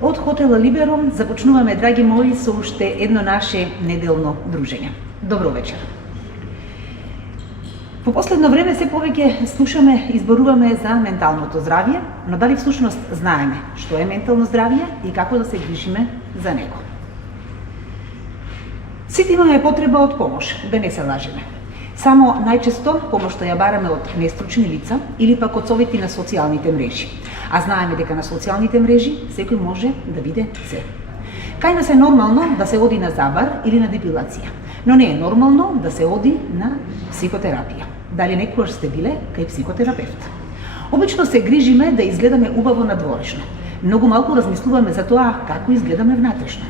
Од хотела Либерум започнуваме, драги мои, со уште едно наше неделно дружење. Добро вечер. По последно време се повеќе слушаме и зборуваме за менталното здравје, но дали всушност знаеме што е ментално здравје и како да се грижиме за него? Сите имаме потреба од помош, да не се лажеме. Само најчесто помошта ја бараме од нестручни лица или пак од совети на социјалните мрежи. А знаеме дека на социјалните мрежи секој може да биде се. Кај нас е нормално да се оди на забар или на депилација, но не е нормално да се оди на психотерапија. Дали некогаш сте биле кај психотерапевт? Обично се грижиме да изгледаме убаво надворешно. Многу малку размислуваме за тоа како изгледаме внатрешно.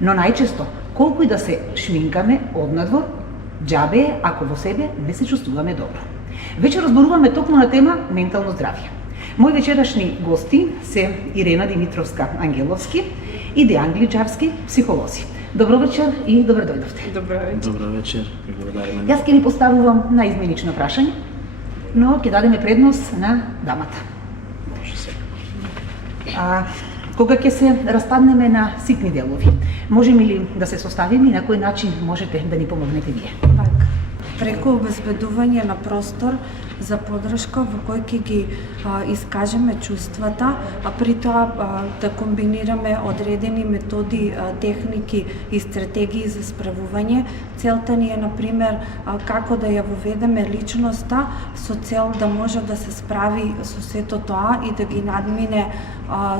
Но најчесто, колку и да се шминкаме однадвор, џабе е ако во себе не се чувствуваме добро. Вече разборуваме токму на тема ментално здравје. Мои вечерашни гости се Ирена Димитровска-Ангеловски и Дејан Гличарски, психолози. Добро вечер и добро дојдовте. Добро вечер. Добро вечер. Јас ќе ви поставувам наизменично прашање, но ќе дадеме предност на дамата. Може се. Кога ќе се распаднеме на ситни делови, можеме ли да се составиме и на кој начин можете да ни помогнете вие? Така. Преку обезбедување на простор за подршка во кој ќе ги искажеме чувствата, а при тоа да комбинираме одредени методи, техники и стратегии за справување. Целта ни е, например, како да ја воведеме личноста со цел да може да се справи со сето тоа и да ги надмине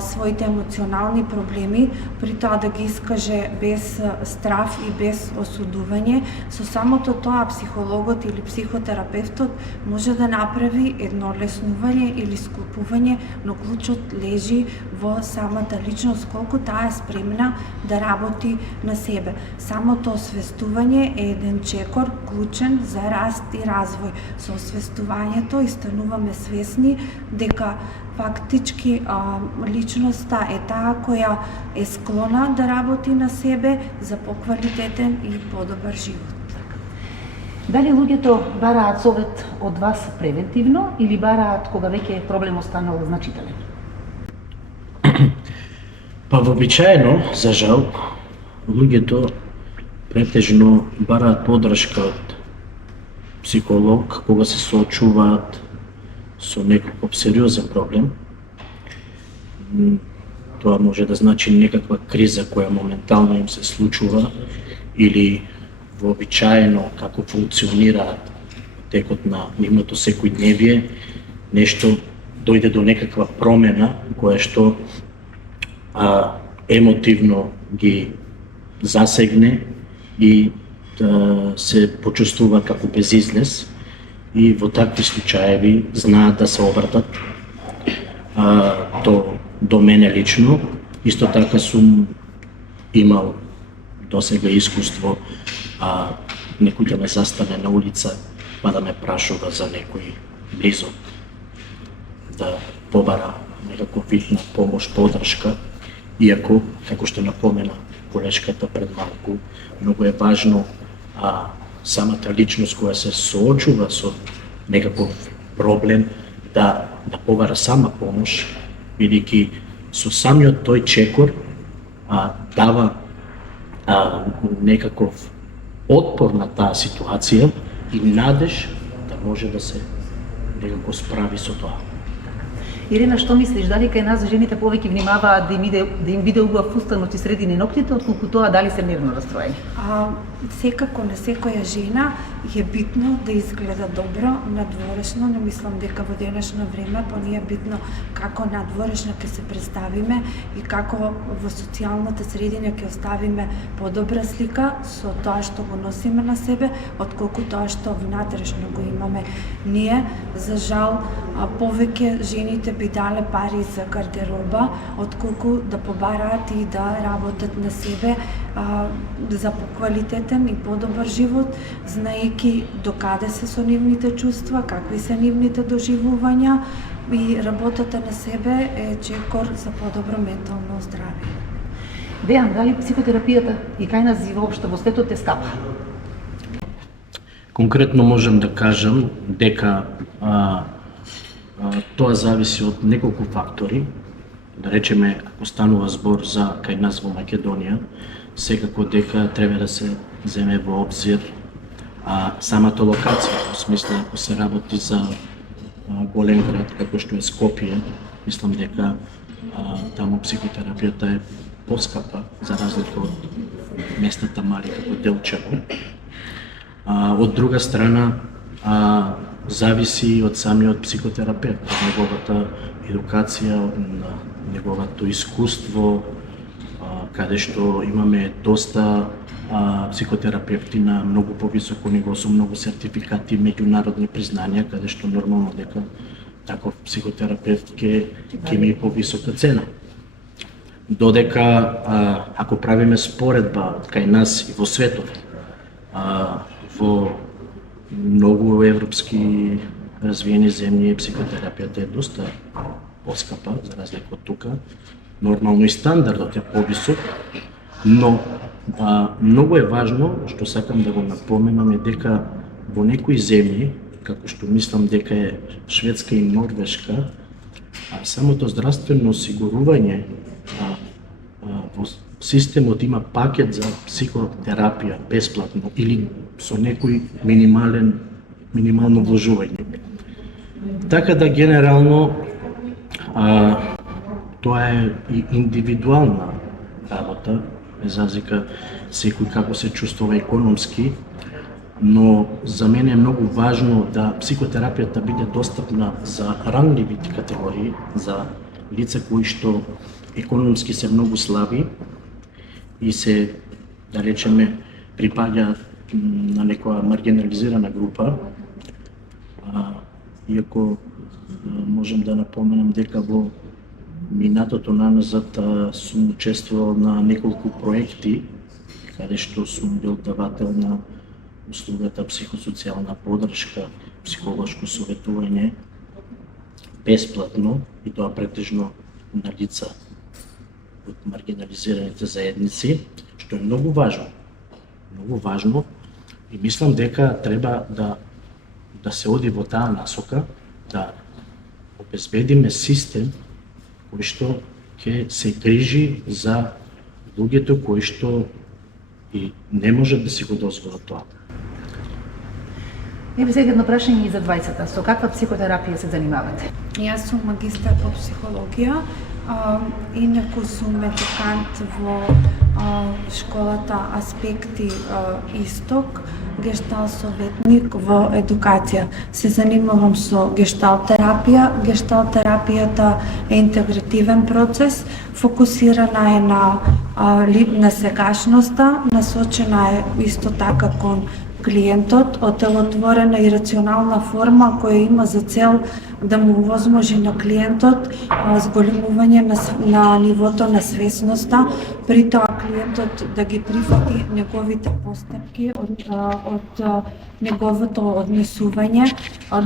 своите емоционални проблеми, при тоа да ги искаже без страф и без осудување. Со самото тоа психологот или психотерапевтот може да направи едно леснување или склопување, но клучот лежи во самата личност, колку таа е спремна да работи на себе. Самото освестување е еден чекор клучен за раст и развој. Со освестувањето и стануваме свесни дека фактички личноста е таа која е склона да работи на себе за поквалитетен и подобар живот. Дали луѓето бараат совет од вас превентивно или бараат кога веќе проблемот станал значителен? Па вообичаено, за жал, луѓето претежно бараат подршка од психолог кога се соочуваат со некаков сериозен проблем. Тоа може да значи некаква криза која моментално им се случува или вообичаено како функционираат текот на нивното секојдневие, нешто дојде до некаква промена која што емотивно ги засегне и се почувствува како безизлез и во такви случаеви знаат да се обратат до мене лично. Исто така сум имал досега искуство некој да ме застане на улица па да ме прашува за некој близок, да побара некаков вид на помош, подршка, иако, како што напомена колешката пред малку, многу е важно самата личност која се соочува со некаков проблем да побара сама помош, бидејќи со самиот тој чекор дава некаков отпор на таа ситуација и надеж да може да се некако справи со тоа. Ирена, што мислиш, дали кај нас жените повеќе внимаваат да им биде убав устанот и средини ноктите, отколку тоа дали се нервно настроени? Секако на секоја жена е битно да изгледа добро надворешно, не мислам дека во денешно време па ни е битно како надворешно ќе се представиме и како во социјалната средина ќе оставиме подобра слика со тоа што го носиме на себе, отколку тоа што внатрешно го имаме. Ние, за жал, повеќе жените би дале пари за гардероба, отколку да побараат и да работат на себе за поквалитетен и подобар живот, знаејќи докаде се со нивните чувства, какви се нивните доживувања и работата на себе е чекор за подобро ментално здравје. Дејан, дали психотерапијата и кај нас и воопшто во светот е скапа? Конкретно можем да кажам дека тоа зависи од неколку фактори. да речеме, ако станува збор за кај нас во Македонија, секако дека треба да се земе во обзир самата локација, во смисла ако се работи за голем град како што е Скопје, мислам дека таму психотерапијата е поскапа за разлика од местата мали како Делчево. Од друга страна, зависи од самиот психотерапевт, од неговата едукација, од неговото искуство, каде што имаме доста психотерапевти на многу повисоко ниво со многу сертификати, меѓународни признанија, каде што нормално дека таков психотерапевт ќе има и повисока цена. Додека ако правиме споредба кај нас и во светот, во многу европски развиени земји психотерапијата е доста поскапа, за разлика од тука. Нормално и стандардот е повисок, но многу е важно, што сакам да го напоменам, е дека во некои земји, како што мислам дека е Шведска и Норвешка, самото здравствено осигурување во системот има пакет за психотерапија бесплатно или со некој минимално вложување. Така да генерално тоа е и индивидуална работа, без разлика секој како се чувствува економски, но за мене е многу важно да психотерапијата биде достапна за ранливите категории, за лица кои што економски се многу слаби и се, да речеме, припаѓаат на некоја маргинализирана група. Иако можем да напоменам дека во минатото наназад сум учествувал на неколку проекти каде што сум бил давател на услугата психосоцијална поддршка, психолошко советување бесплатно и тоа претежно на лица од маргинализираните заедници, што е многу важно. Многу важно и мислам дека треба да се оди во таа насока, да обезбедиме систем кој што ќе се грижи за луѓето кои што и не може да си го дозволат тоа. Еве сега едно прашање и за двајцата. Со каква психотерапија се занимавате? Јас сум магистар по психологија, инаку сум едукант во школата Аспекти Исток, гешталт советник во едукација. Се занимавам со гешталт терапија. Гешталт терапијата е интегративен процес, фокусирана е на сегашноста, насочена е исто така кон клиентот, оделотворена и рационална форма која има за цел да му овозможи на клиентот зголемување на нивото на свесноста, при тоа клиентот да ги прифати неговите постапки од неговото однесување,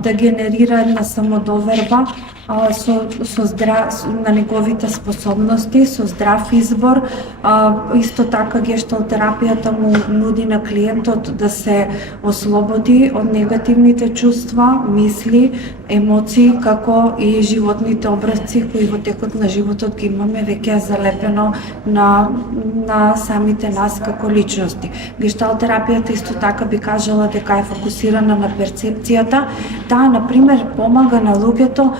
да генерира една самодоверба на неговите способности, со здрав избор. Исто така гешталт терапијата му нуди на клиентот да се ослободи од негативните чувства, мисли, емоции, како и животните образци кои во текот на животот ги имаме веќе залепено на самите нас како личности. Гешталт терапијата исто така би кажала дека е фокусирана на перцепцијата. Таа, например, помага на луѓето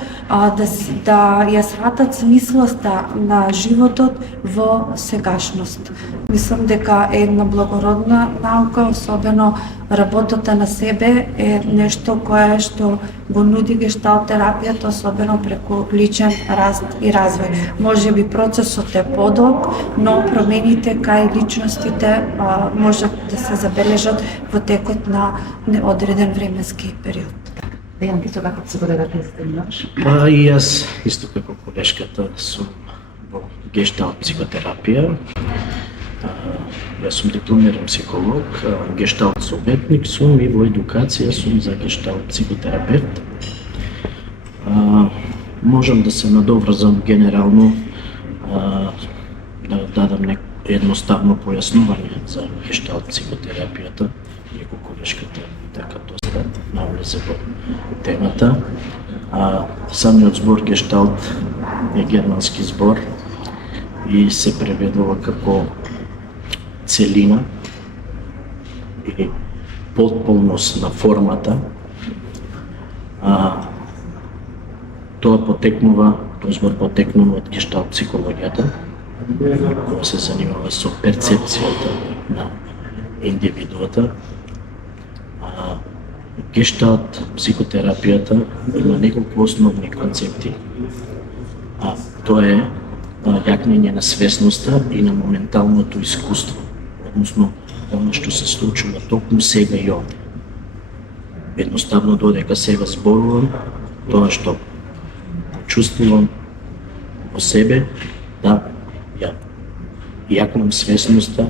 да ја сватат смислоста на животот во сегашност. Мислам дека е една благородна наука, особено работата на себе е нешто кое што го нуди гешталт терапијата, особено преку личен раст и развој. Може би процесот е подолг, но промените кај личностите можат да се забележат во текот на неодреден временски период. Дејан, ти со каква психотерапија се занимаваш? И јас, исто како колешката, сум во гешталт психотерапија. Јас сум дипломиран психолог, гешталт советник сум и во едукација сум за гешталт психотерапевт. Можам да се надоврзам генерално да дадам едноставно појаснување за гешталт психотерапијата, иако колешката така доста навлезе во темата. Самиот збор гешталт е германски збор и се преведува како целина или потполност на формата. Тој збор потекнува од гешталт психологијата, која се занимава со перцепцијата на индивидуата. Гешталт психотерапијата има неколку основни концепти. Тоа е јакнење на свесноста и на моменталното искуство, односно оно што се случува токму сега и овде. Едноставно додека сега зборувам, тоа што почувствувам во себе, да ја јакнам свесноста,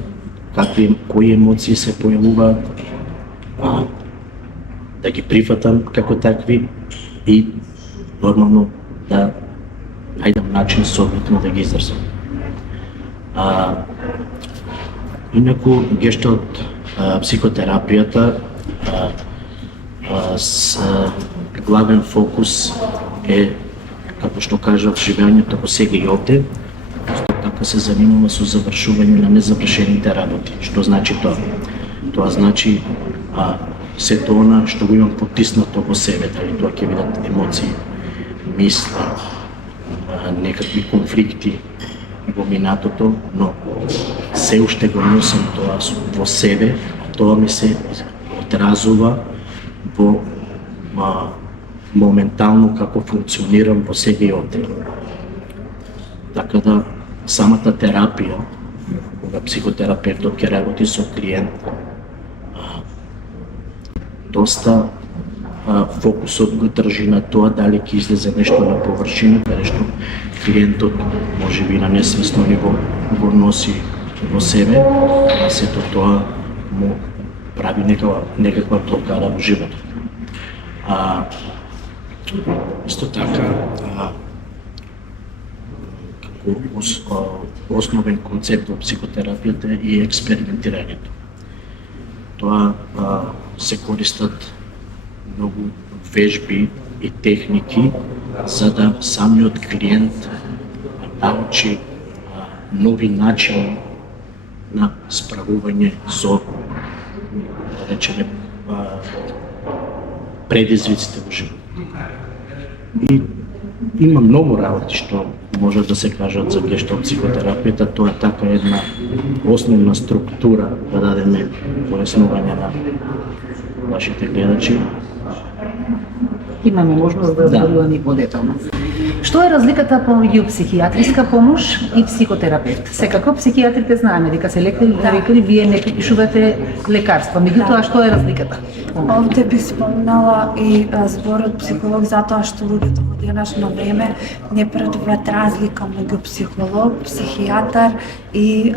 кои емоции се појавуваат, да ги прифатам како такви и нормално да најдам начин соодветно да ги изразам. Инаку гешталт психотерапијата с главен фокус е, како што кажав, живењето во сега и овде. Така се занимава со завршување на незавршените работи. Што значи тоа? Тоа значи сето она што го имам потиснато во себе, дали тоа ќе бидат емоции, мисли, некакви конфликти во минатото, но се уште го носам тоа во себе, тоа ми се одразува во моментално како функционирам во сега и овде. Така да самата терапија, кога психотерапевтот ќе работи со клиент, доста фокусот го држи на тоа дали ќе излезе нешто на површина, каде што клиентот можеби на несвесно ниво го носи во себе, а сето тоа му прави некаква блокада во животот. Исто така, како основен концепт во психотерапијата е експериментирањето. Тоа се користат многу вежби и техники за да самиот клиент научи нови начини на справување со, да речеме, предизвиците во животот. И има многу работи што може да се кажат за гешталт психотерапијата. Тоа е така една основна структура да дадеме појаснување на вашите гледачи. Имаме можност да зборуваме и подетално. Што е разликата помеѓу психијатриска помош и психотерапевт? Секако психијатрите знаеме дека се лекари, вие не припишувате лекарства. Меѓутоа, што е разликата? Овде би спомнала и зборот психолог, затоа што луѓето во денешно време не прават разлика меѓу психолог, психијатар и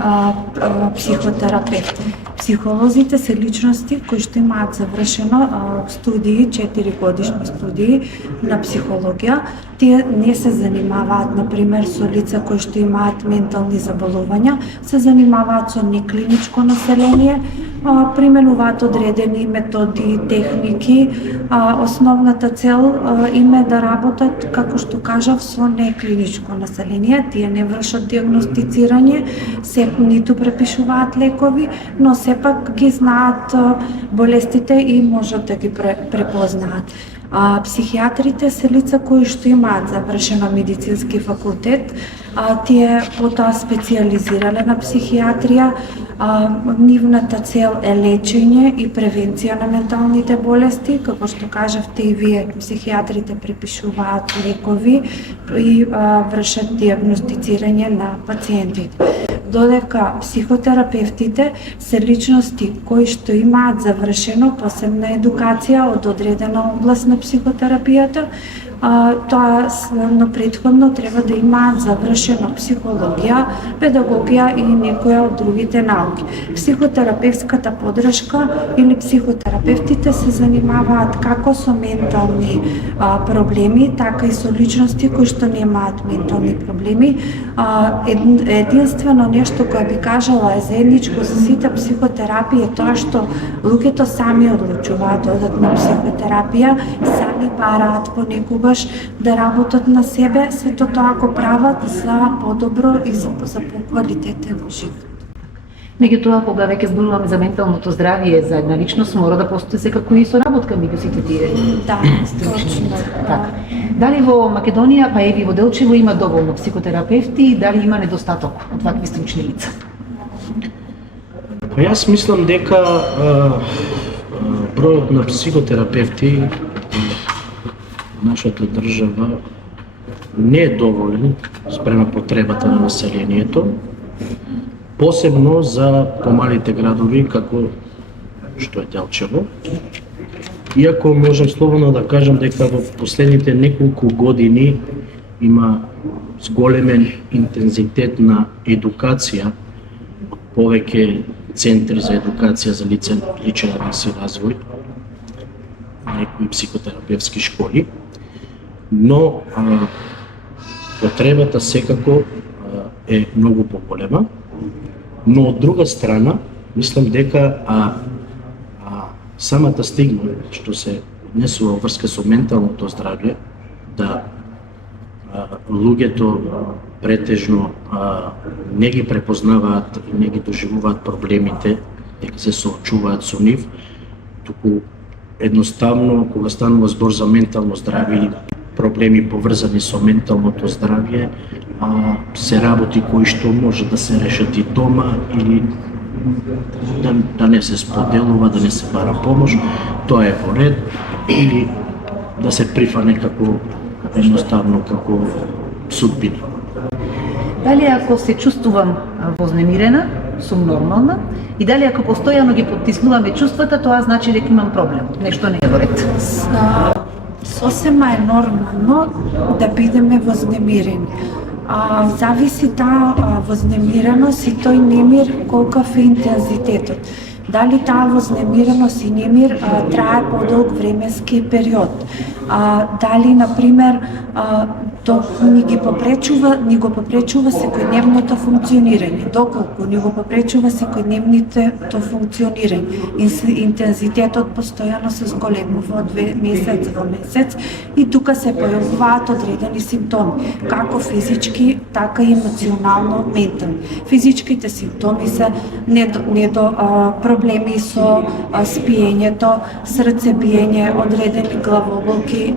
психотерапевт. Психолозите се личности кои што имаат завршено студии, 4 годишни студии на психологија. Тие не се занимаваат, например, со лица кои што имаат ментални заболувања, се занимаваат со неклиничко население, применуваат одредени методи, техники. Основната цел им е да работат, како што кажав, со неклиничко население. Тие не вршат диагностицирање, ниту препишуваат лекови, но сепак ги знаат болестите и можат да ги препознаат. Психијатрите се лица кои што имаат завршено медицински факултет, тие потоа специјализирале на психијатрија. Нивната цел е лечење и превенција на менталните болести, како што кажавте и вие, психијатрите препишуваат лекови и вршат диагностицирање на пациентите. Додека психотерапевтите се личности кои што имаат завршено посебна едукација од одредена област на психотерапијата, но претходно треба да имаат завршено психологија, педагогија и некоја од другите науки. Психотерапевската подршка или психотерапевтите се занимаваат како со ментални проблеми, така и со личности кои што немаат ментални проблеми. Единствено нешто кое би кажала е заедничко за сите психотерапии е тоа што луѓето сами одлучуваат да одат на психотерапија, сами бараат понекогаш да работат на себе, сето тоа го прават за подобро и за поквалитетен живот. Меѓутоа, кога веќе зборуваме за менталното здравје за една личност, мора да постои секако и соработка меѓу сите тие стручни лица. Така. Дали во Македонија, па еви во Делчево има доволно психотерапевти и дали има недостаток од вакви стручни лица? Па јас мислам дека бројот на психотерапевти во нашата држава не е доволен спрема потребата на населението, посебно за помалите градови како што е Делчево. Иако можам слободно да кажам дека во последните неколку години има зголемен интензитет на едукација од повеќе центри за едукација за личен раст и развој, некои психотерапевски школи, но потребата секако е многу поголема. Но од друга страна, мислам дека самата стигма што се однесува врска со менталното здравје, да луѓето претежно не ги препознаваат и не ги доживуваат проблемите, дека се соочуваат со нив, туку едноставно кога станува збор за ментално здравје или проблеми поврзани со менталното здравје, се работи кои што може да се решат и дома или да не се споделува, да не се бара помош, тоа е во ред, или да се прифане како едноставно како судбина. Дали ако се чувствувам вознемирена, сум нормална, и дали ако постојано ги поттиснуваме чувствата, тоа значи дека имам проблем, нешто не е во ред. Сосема е нормално да бидеме вознемирени. Зависи таа вознемиреност и тој немир колкав е интензитетот. Дали таа вознемиреност и немир трае подолг временски период. Дали, например, ни го попречува секојдневното функционирање, доколку ни го попречува секојдневното функционирање. Интензитетот постојано се зголемува од месец во месец и тука се појавуваат одредени симптоми, како физички, така и емоционално, ментални. Физичките симптоми се проблеми со спиењето, срцебиење, одредени главоболки,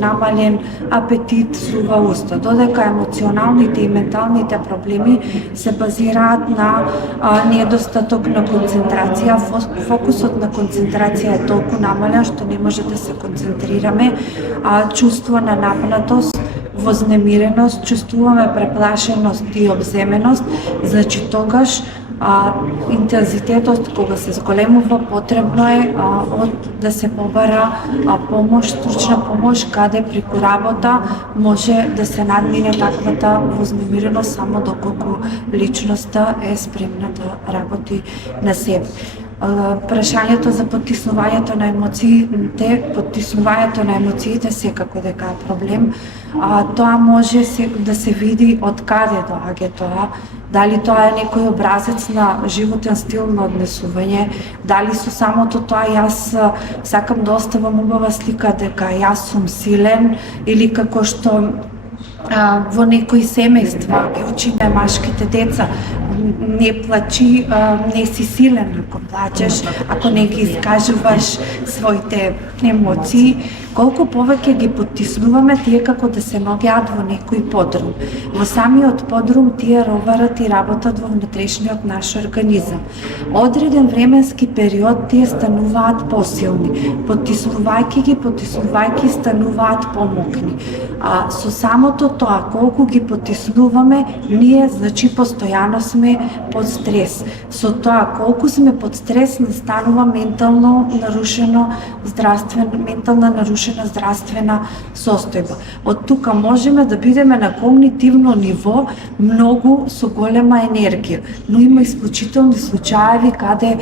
намален апетит, сува уста, додека емоционалните и менталните проблеми се базираат на недостаток на концентрација. Фокусот на концентрација е толку намален што не може да се концентрираме, чувство на напнатост, вознемиреност, чувствуваме преплашеност и обземеност, значи тогаш интензитетот кога се зголемува, потребно е да се побара помош, стручна помош, каде преку работа може да се надмине таквата вознемиреност само доколку личноста е спремна да работи на себе. Прашањето за поттиснувањето на емоциите секако дека е проблем. Тоа може да се види од каде доаѓа тоа, дали тоа е некој образец на животен стил на однесување, дали со самото тоа јас сакам да оставам убава слика дека јас сум силен, или како што во некои семејства ги учиме машките деца, не плачи, не си силен ако плачеш, ако не ги искажуваш своите емоции. Колку повеќе ги поттиснуваме, тие како да се наоѓаат во некој подрум. Во самиот подрум тие роварат и работат во внатрешниот наш организам. Одреден временски период тие стануваат посилни. Поттиснувајќи стануваат помокни. Со самото тоа, колку ги поттиснуваме, ние, значи, постојано сме сме под стрес. Со тоа колку сме под стрес не станува ментална нарушена здравствена состојба. Од тука можеме да бидеме на когнитивно ниво многу со голема енергија, но има исклучителни случаеви каде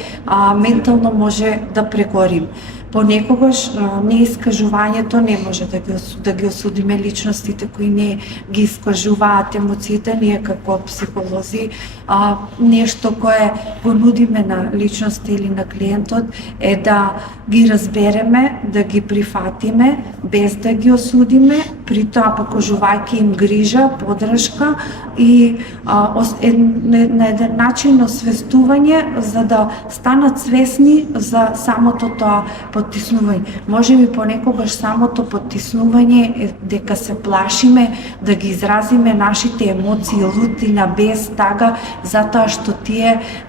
ментално може да прегорим. Понекогаш неискажувањето не може да ги осудиме личностите кои не ги искажуваат емоциите. Ние како психолози нешто кое го нудиме на личноста или на клиентот е да ги разбереме, да ги прифатиме без да ги осудиме, при тоа покажувајќи им грижа, подршка и на еден начин освестување за да станат свесни за самото тоа поттиснување. Може би понекогаш самото поттиснување е дека се плашиме да ги изразиме нашите емоции, лутина, бес, тага, затоа што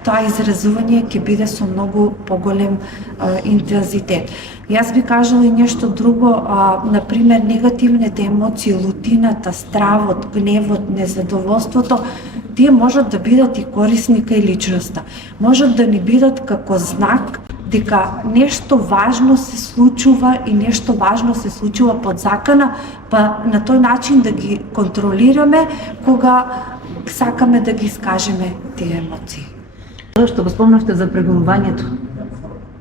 тоа изразување ќе биде со многу поголем интензитет. Јас би кажала и нешто друго, например, негативните емоции, лутината, стравот, гневот, незадоволството, тие можат да бидат и корисни кај личноста. Можат да ни бидат како знак дека нешто важно се случува и нешто важно се случува под закана, па на тој начин да ги контролираме кога сакаме да ги искажеме тие емоции. Тоа што го спомнавте за преголувањето,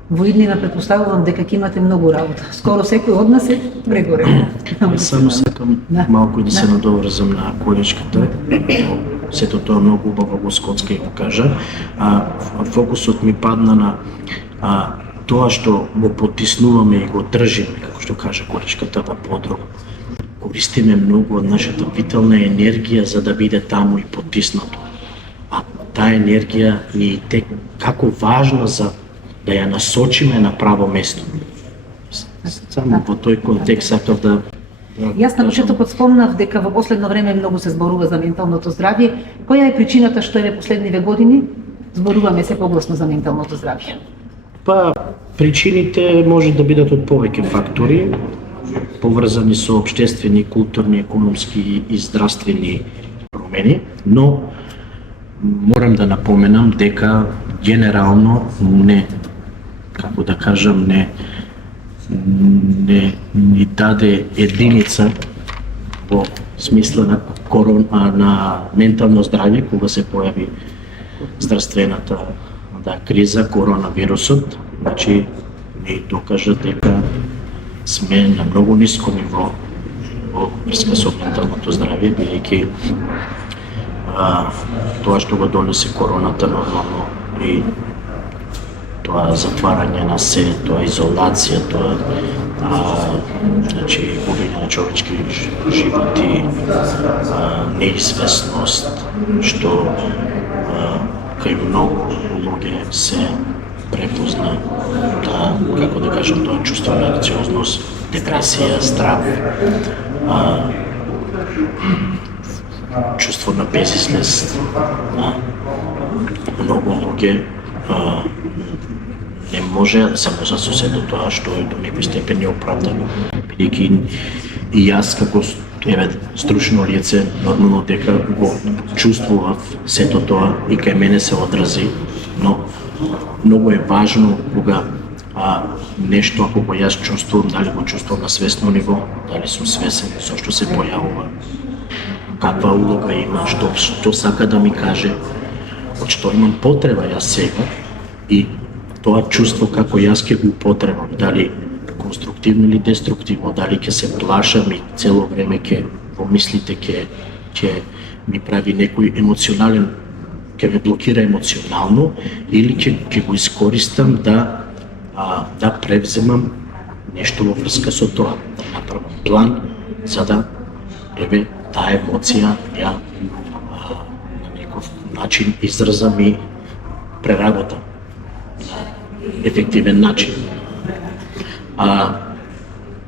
во иднина претпоставувам дека ќе имате многу работа. Скоро секој од нас е прегорен. Само сакам малку да се надоврзам на колешката. Сето тоа многу убаво го скоцка и го кажа. Фокусот ми падна на тоа што го потиснуваме и го држиме, како што кажа колешката, во подроб. Користиме многу од нашата витална енергија за да биде таму и потиснато. Таа енергија ни е како важна за да ја насочиме на право место. Само во тој контекст сакав да... Јас на почетокот спомнав дека во последно време многу се зборува за менталното здравје. Која е причината што еве последниве години зборуваме се погласно за менталното здравје? Причините може да бидат од повеќе фактори, поврзани со општествени, културни, економски и здравствени промени, но морам да напоменам дека генерално не ни даде единица во смисла на ментално здравје кога се појави здравствената криза, коронавирусот. Значи, ни докажа дека сме на многу ниско ниво во врска со менталното здравје, бидејќи тоа што го донесе короната нормално и тоа затварање на се, тоа изолација, тоа значи губење на човечки животи, неизвестност, што кај многу луѓе се препозна како да кажам, тоа чувство на анксиозност, депресија, страв, чувство на безизлез. Многу луѓе не може да се носат со сето тоа што е до некој степен неоправдано. Бидејќи и јас како стручно лице нормално дека го чувствував сето тоа и кај мене се одрази, но многу е важно кога нешто ако го јас чувствувам, дали го чувствувам на свесно ниво, дали сум свесен со што се појавува, каква улога има, што сака да ми каже, од што имам потреба јас сега и тоа чувство како јас ќе го употребам, дали конструктивно или деструктивно, дали ќе се плашам и цело време ќе во мислите ќе ми прави некој емоционален, ќе ме блокира емоционално или ќе го искористам да превземам нешто во врска со тоа, да направам план за да таа емоција ја на некој начин изразам и преработам на ефективен начин.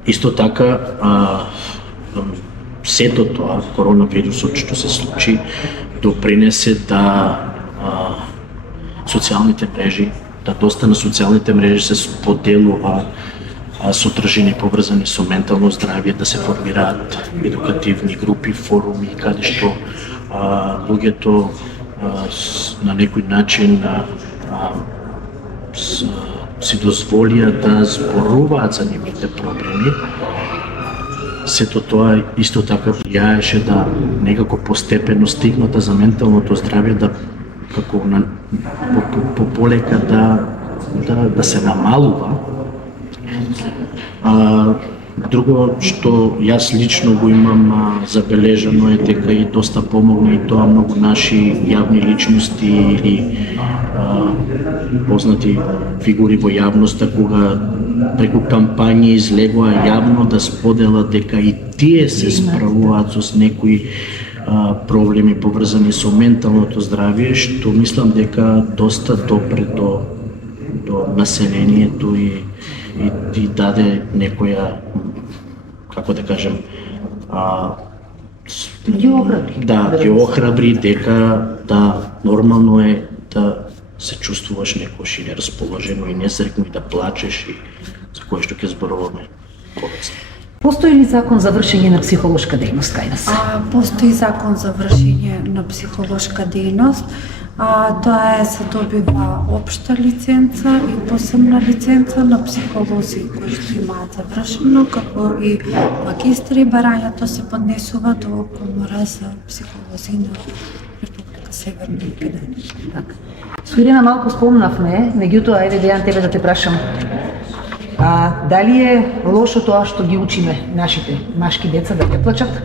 Исто така, сето тоа, коронавирусот што се случи, допринесе да социјалните мрежи, да доста на социјалните мрежи се споделува содржини поврзани со ментално здравје, да се формираат едукативни групи, форуми, каде што луѓето на некој начин си дозволија да зборуваат за нивните проблеми. Сето тоа исто така влијаеше да некако постепено стигната за менталното здравје да како полека да се намалува. Друго што јас лично го имам забележано е дека и доста помогна и тоа многу наши јавни личности или познати фигури во јавноста кога преку кампањи излегува јавно да споделат дека и тие се справуваат со некои проблеми поврзани со менталното здравје, што мислам дека доста допре до населението и даде некоја, како да кажем, Ги охрабри. Да, ги охрабри дека нормално е да се чувствуваш некош и нерасположено и несреќно и да плачеш и за кое што ќе зборуваме подоцна. Постои ли закон за вршење на психолошка дејност кај нас? Постои закон за вршење на психолошка дејност. Тоа се добива општа лиценца и посебна лиценца на психолози кои што имаат завршено, како и магистри. Барањето се поднесува до Комора за психолози на Република Северна Македонија. Така. Со Ирена малку спомнавме, меѓутоа еве Дејан тебе да те прашам. Дали е лошо тоа што ги учиме нашите машки деца да не плачат,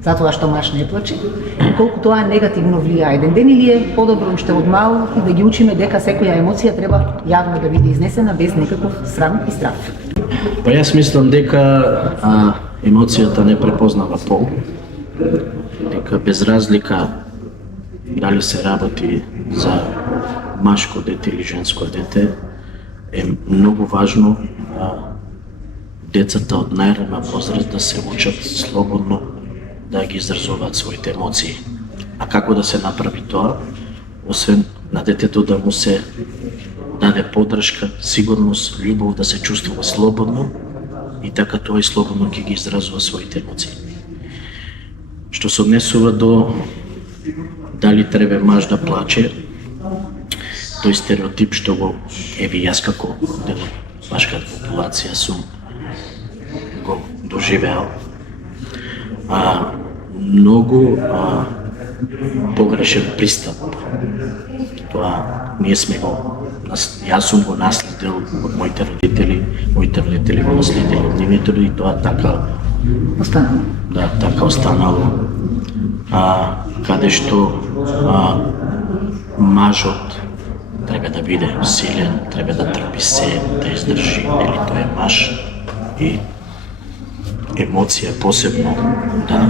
затоа што маш не плаче, и колку тоа негативно влијае еден ден, или е подобро уште од мал и да ги учиме дека секоја емоција треба јавно да биде изнесена без некаков срам и страв? Па јас мислам дека емоцијата не препознава пол, дека без разлика дали се работи за машко дете или женско дете, е многу важно децата од најрана возраст да се учат слободно да ги изразуваат своите емоции. А како да се направи тоа? Освен на детето да му се даде поддршка, сигурност, љубов да се чувствува слободно и така тоа и слободно ќе ги изразува своите емоции. Што се однесува до дали треба маж да плаче, тој стереотип што го еви јас како дел од машката популација сум го доживеал. Многу погрешен пристап. Тоа ние сме јас сум го наследил од моите родители го наследили од нивните роди, тоа така Останало. Да, така останало. Каде што мажот треба да биде силен, треба да трпи се, да издржи, или тој е маж и емоција посебно да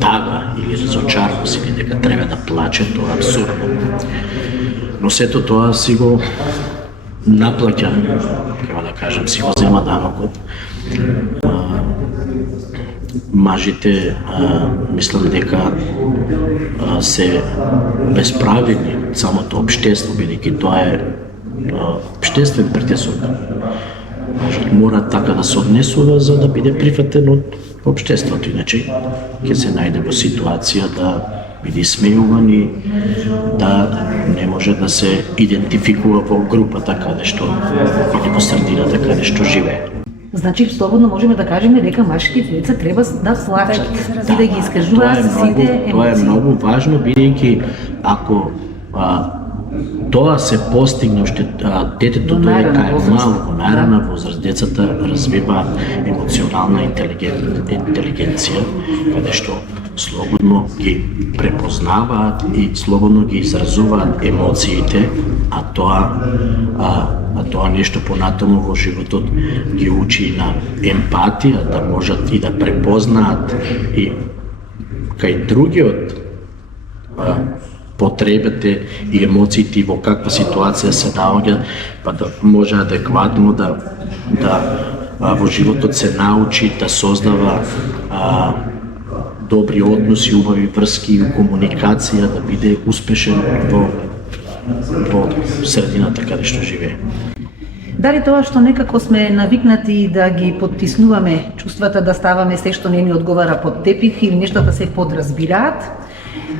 тага или разочараност или дека треба да плаче, тоа е абсурдно. Но сето тоа си го наплаќа, како да кажем, си го зема данокот. Мажите мислам дека се безправедни самото општество, бидејќи тоа е општествен притисок. Мажот мора така да се однесува за да биде прифатен од општеството, иначе ќе се најде во ситуација да биде смејуван и да не може да се идентификува во групата каде што или во средината каде што живее. Значи, слободно можеме да кажеме дека машките деца треба да плачат и да ги искажуваат сите емоции. Тоа е многу важно, бидејќи ако тоа се постигне уште детето додека е мало, во најрана возраст, децата развиваат емоционална интелигенција, каде што слободно ги препознаваат и слободно ги изразуваат емоциите, а тоа нешто понатаму во животот ги учи на емпатија, да можат и да препознаат и кај другиот потребите и емоциите и во каква ситуација се наоѓа, па да може адекватно да во животот се научи да создава добри односи, убави врски и комуникација, да биде успешен во средината каде што живее. Дали тоа што некако сме навикнати да ги поттиснуваме чувствата, да ставаме се што не ни одговара под тепих или нештата се подразбираат,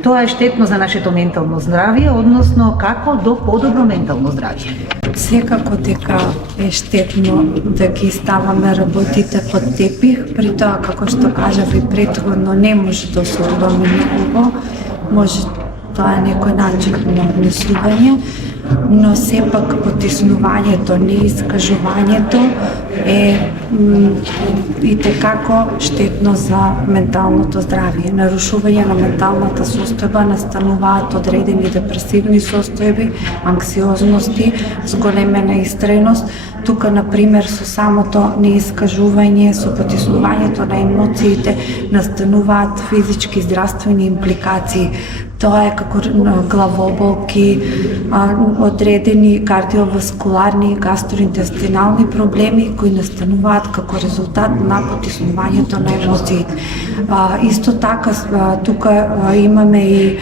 Тоа е штетно за нашето ментално здравје, односно како до подобро ментално здравје. Секако дека е штетно да ги ставаме работите под тепих, при тоа, како што кажав и претходно, не може да се промени убо, може тоа е некој начин на однесување, но сепак потиснувањето, неискажувањето е и tekako штетно за менталното здравје. Нарушување на менталната состојба настануваат одредени депресивни состојби, анксиозности, зголемена истреност. Тука, например, со самото неискажување, со потиснувањето на емоциите настануваат физички и здравствени импликации. Тоа е како главоболки, одредени кардиоваскуларни и гастроинтестинални проблеми кои настануваат како резултат на потиснувањето на емоциите. Исто така, тука имаме и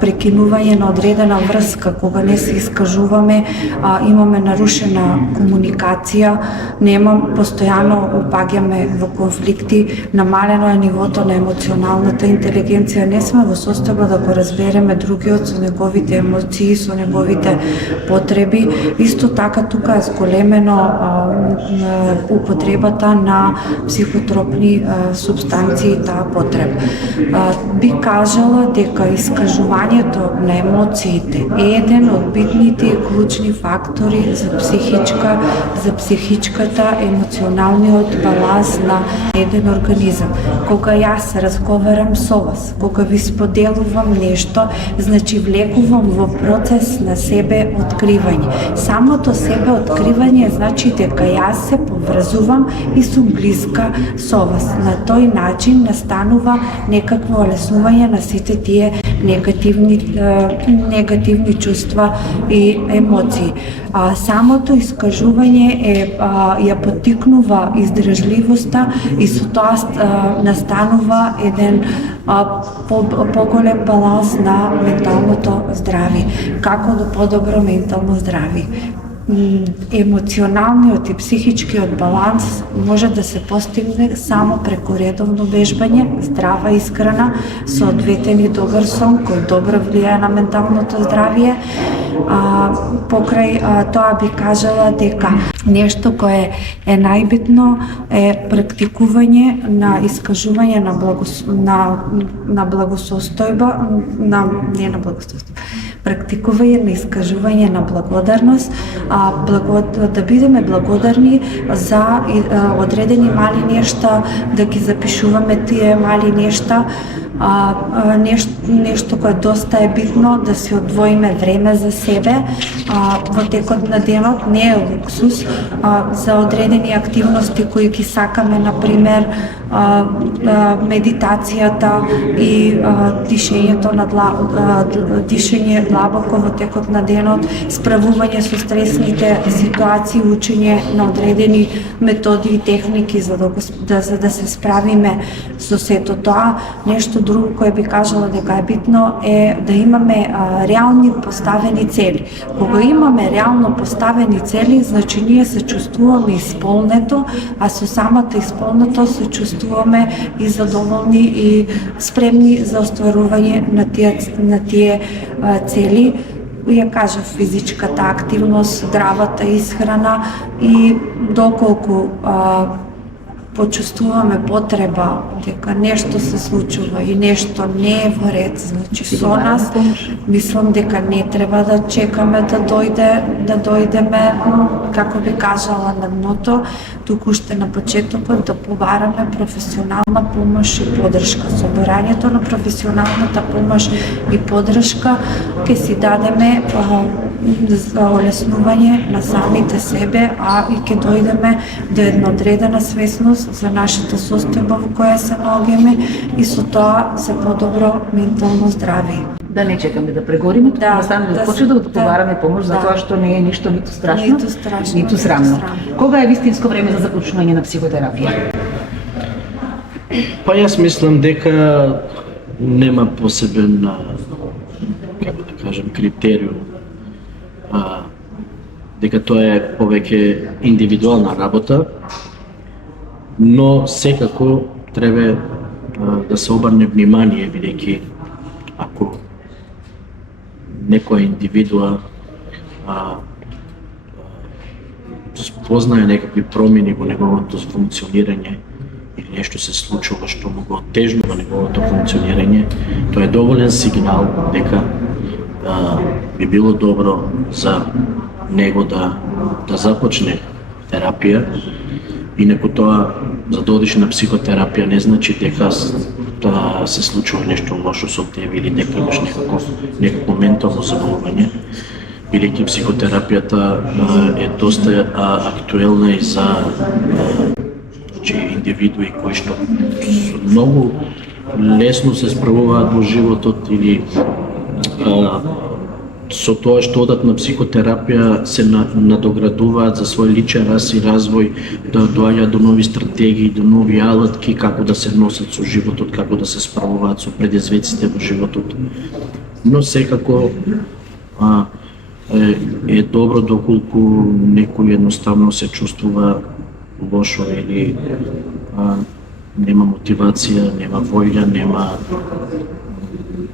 прекинување на одредена врска, кога не се искажуваме, имаме нарушена комуникација, постојано упаѓаме во конфликти, намалено е нивото на емоционалната интелигенција, не сме во состојба да го разбереме другиот со неговите емоции, со неговите потреби. Исто така тука е зголемено употребата на психотропни субстанции, таа потреба. Би кажала дека искажувањето на емоциите е еден од битните и клучни фактори за психичката, емоционалниот баланс на еден организам. Кога јас разговарам со вас, кога ви споделувам нешто, значи влегувам во процес на себе откривање. Самото себе откривање значи дека јас се поврзувам и сум блиска со вас. На тој начин настанува некакво олеснување на сите тие негативни чувства и емоции. Самото искажување ја поттикнува издржливоста и со тоа настанува еден поголем баланс на менталното здравје. Како до подобро ментално здравје? Емоционалниот и психичкиот баланс може да се постигне само преку редовно вежбање, здрава исхрана, соодветен и добар сон кој добро влијае на менталното здравје. Покрај тоа би кажала дека нешто кое е најбитно е практикување на искажување на благосостојба, практикување на искажување на благодарност, да бидеме благодарни за одредени мали нешта, да ги запишуваме тие мали нешта, нешто кое доста е битно, да си одвоиме време за себе во текот на денот, не е луксус, за одредени активности кои ги сакаме, например медитацијата и дишење длабоко во текот на денот, справување со стресните ситуации, учење на одредени методи и техники за да се справиме со сето тоа. Нешто друго кое би кажала дека е битно е да имаме реални поставени цели. Кога имаме реално поставени цели, значи ние се чувствуваме исполнето, а со самата исполнето се чувствуваме и задоволни и спремни за остварување на тие цели. Ја кажа, физичката активност, здравата исхрана и доколку почувствуваме потреба дека нешто се случува и нешто не е во ред, значи со нас, мислам дека не треба да чекаме да дојдеме, како би кажала, на дното, туку уште на почетокот да побараме професионална помош и поддршка. Со барањето на професионалната помош и поддршка ќе си дадеме за олеснување на самите себе, и ќе дојдеме до една одредена свесност за нашата состојба во која се наоѓаме и со тоа за подобро ментално здравје. Да не чекаме да прегориме, да почне да побараме помош, затоа што не е ништо ниту страшно, ниту срамно. Кога е вистинско време за започнување на психотерапија? Па јас мислам дека нема посебен, како да кажем, критериум, дека тоа е повеќе индивидуална работа, но секако треба да се обрне внимание, бидејќи ако некоја индивидуа спознае некакви промени во неговото функционирање или нешто се случува што му го отежнува неговото функционирање, тоа е доволен сигнал дека би било добро за него да започне терапија. Инаку тоа за да одиш на психотерапија не значи дека се случува нешто лошо со тебе или дека имаш некакво ментално заболување. Бидејќи психотерапијата е доста актуелна и за индивидуи кои што многу лесно се справуваат во животот или со тоа што одат на психотерапија се надоградуваат за свој личен раст и развој, да доаѓаат до нови стратегии, до нови алатки како да се носат со животот, како да се справуваат со предизвиците во животот. Но секако е добро доколку некој едноставно се чувствува лошо или нема мотивација, нема воља,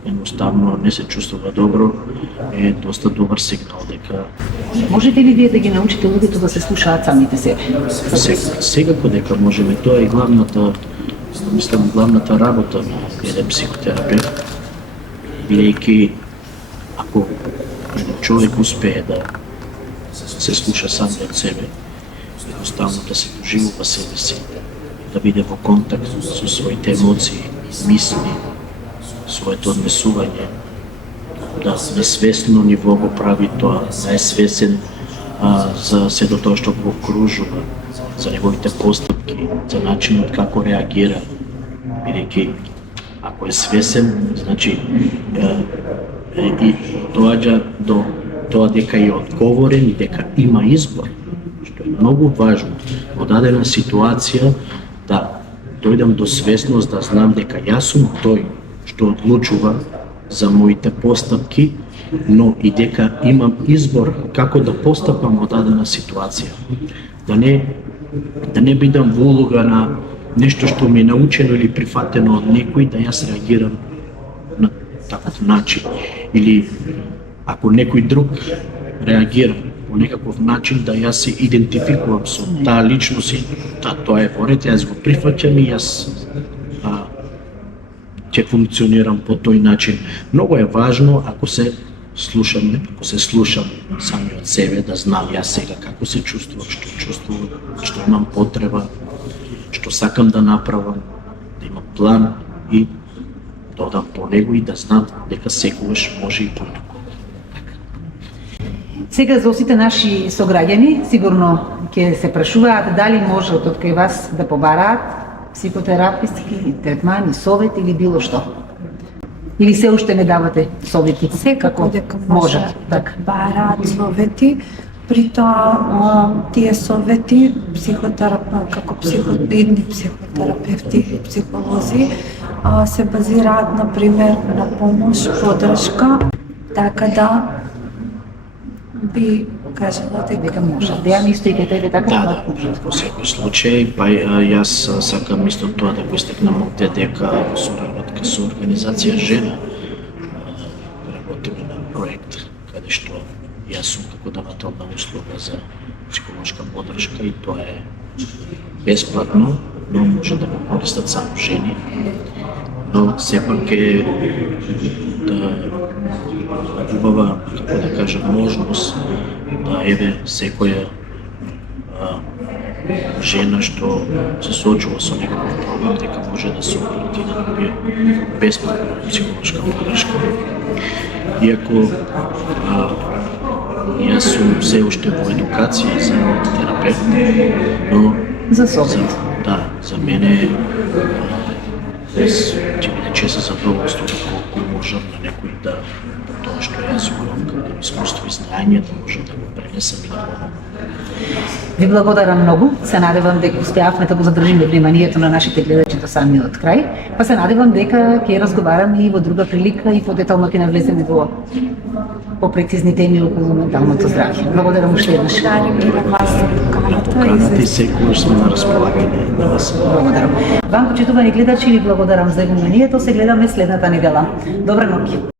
едноставно не се чувствува добро, е доста добар сигнал дека Можете ли вие да ги научите луѓето да се слушаат самите себе? Секако дека можеме, тоа е главната работа на еден психотерапевт, бидејќи ако еден човек успее да се слуша сам од себе, едноставно да се доживува себе си, да биде во контакт со своите емоции, мисли, своето однесување, да на свесно ниво го прави тоа, да е свесен за сето тоа што го окружува, за неговите постапки, за начинот како реагира, бидејќи ако е свесен, значи и доаѓа до тоа дека е одговорен и дека има избор, што е многу важно во дадена ситуација да дојдам до свесност, да знам дека јас сум тој што одлучува за моите постапки, но и дека имам избор како да постапам во дадена ситуација. Да не бидам во улога на нешто што ми е научено или прифатено од некој, да јас реагирам на таков начин. Или ако некој друг реагира по некаков начин, да јас се идентификувам со таа личност и тоа е во ред, јас го прифаќам и јас ќе функционирам по тој начин. Многу е важно ако се слушам самиот себе, да знам јас сега како се чувствувам, што имам потреба, што сакам да направам, да имам план и да одам по него и да знам дека секогаш може и поинаку. Сега за сите наши сограѓани сигурно ќе се прашуваат дали може од кај вас да побараат психотераписки третман, совет или било што. Или се уште не давате совети? Секако дека може да бараат совети, при тоа тие совети како едни психотерапевти и психолози се базираат например на помош, подршка, така да би кажала дека може. Дејан исто и кај тебе така? Да, во секој случај, па јас сакам исто тоа да го истакнам овде дека во соработка со организација Жена работиме на проект каде што јас сум како давателна услуга за психолошка подршка и тоа е бесплатно, но може да го користат само жени. Но сепак е убава, како да кажам, можност да еве секоја жена што се соочува со некаков проблем, дека може да се обрати и да добие бесплатна психолошка подршка. Иако јас сум се уште во едукација за терапевт, но За совет. За мене ќе биде чест задоволство доколку можам на некој да тоа што јас имам како искуство и знаење да можам да го пренесам и да помогам. Ви благодарам многу. Се надевам дека успеавме да го задржиме вниманието на нашите гледачи до самиот крај, па се надевам дека ќе разговараме и во друга прилика и подетално ќе навлеземе во попрецизни теми околу менталното здравје. Благодарам уште еднаш. Благодарим и на вас за поканата и Поканата за и секој сме на располагање на вас. Благодарам. Вам, почитувани гледачи, ви благодарам за вниманието. Се гледаме следната недела. Добра ноќ.